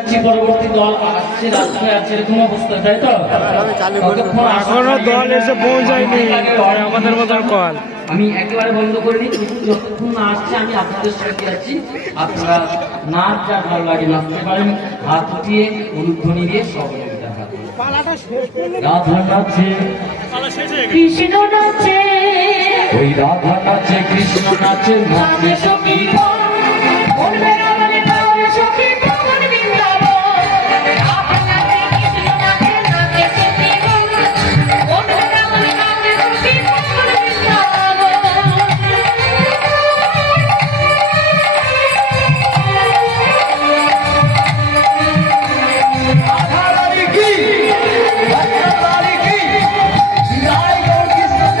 রাখছি পরবর্তী দল আসছে রাস্তায় আছে এরকম অবস্থা, তাই তো? এখনো দল এসে পৌঁছায়নি, আমাদের মতন কল। আমি একেবারে বন্ধ করে নিই, যতক্ষণ না আসছে আমি আপনাদের সঙ্গে আছি। আপনারা নাচ যা ভালো লাগে নাচতে পারেন, হাত উঠিয়ে অনুধ্বনি দিয়ে সহযোগিতা করবেন। রাধা নাচে কৃষ্ণ নাচে, ওই রাধা নাচে কৃষ্ণ নাচে, নাচে সখী মন মেরা বলে গাওয়া সখী পবন বৃন্দাবন। রাধা নাচে কৃষ্ণ নাচে, নাচে সখী মন মেরা বলে গাওয়া সখী পবন বৃন্দাবন। রাধা রানী কি, রাধা রানী কি, জয় গৌর কৃষ্ণ।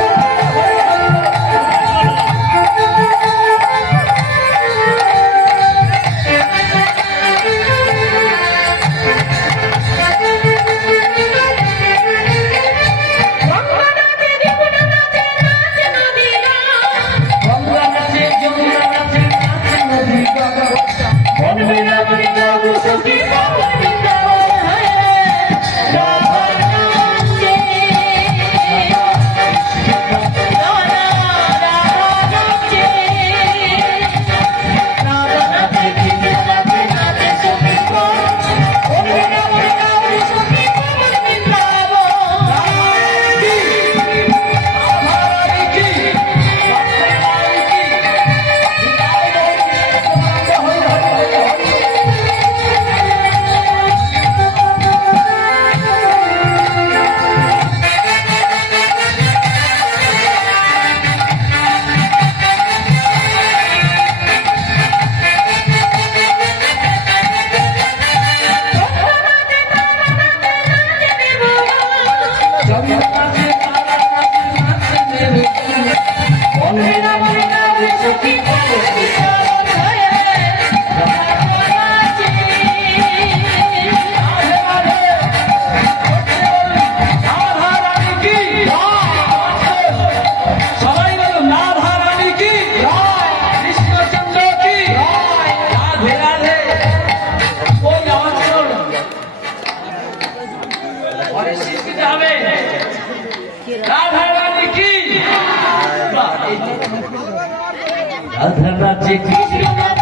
রাধা রাধে কৃষ্ণ।